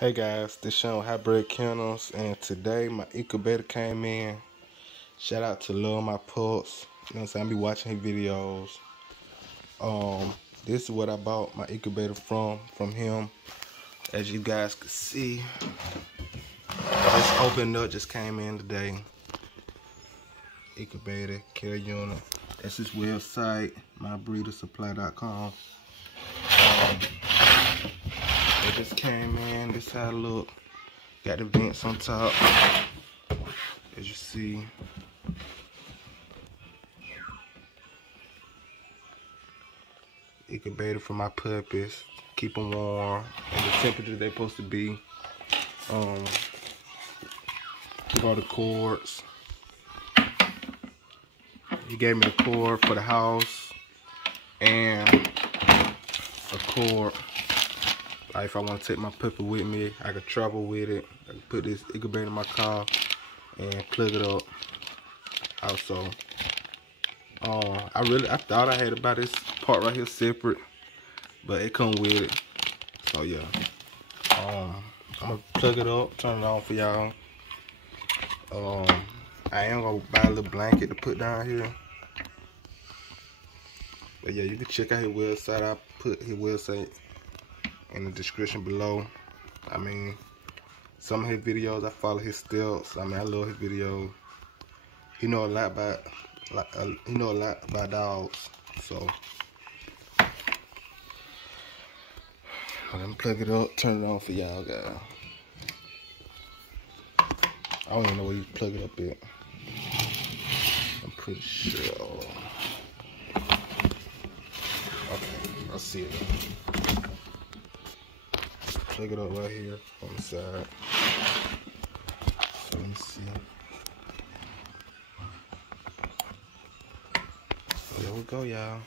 Hey guys, this Sean Hybrid Kennels, and today my incubator came in. Shout out to My Pups. You know what I'm saying? I be watching his videos. This is what I bought my incubator from him. As you guys can see, just opened up, just came in today. Incubator care unit. That's his website, mybreedersupply.com. It just came in. This how it look. Got the vents on top, as you see. Incubator for my puppies. Keep them warm and the temperature they're supposed to be. Keep all the cords. He gave me the cord for the house and a cord. Like if I want to take my puppy with me, I could travel with it. I can put this incubator in my car and plug it up. Also, I thought I had to buy this part right here separate, but it come with it. So yeah, I'm gonna plug it up, turn it on for y'all. I am gonna buy a little blanket to put down here. But yeah, you can check out his website. I put his website in the description below. I mean, some of his videos, I follow his steps. I mean, I love his videos. He know a lot about dogs. So let me plug it up, turn it on for y'all guys. I don't even know where you plug it up at. I'm pretty sure. Okay, I see it. Plug it up right here on the side. So let me see. There we go, y'all.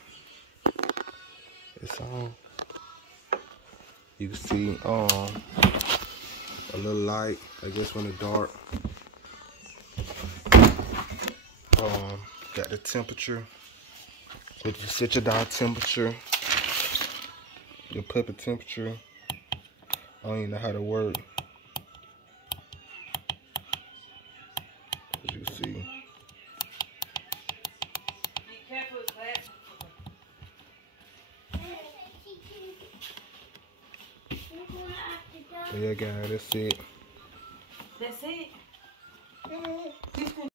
It's on. You can see a little light, I guess, when it's dark. Got the temperature. If you set your dog temperature, your puppy temperature. I don't even know how to work. As you can see. Be careful with that. So yeah, guys, that's it. That's it.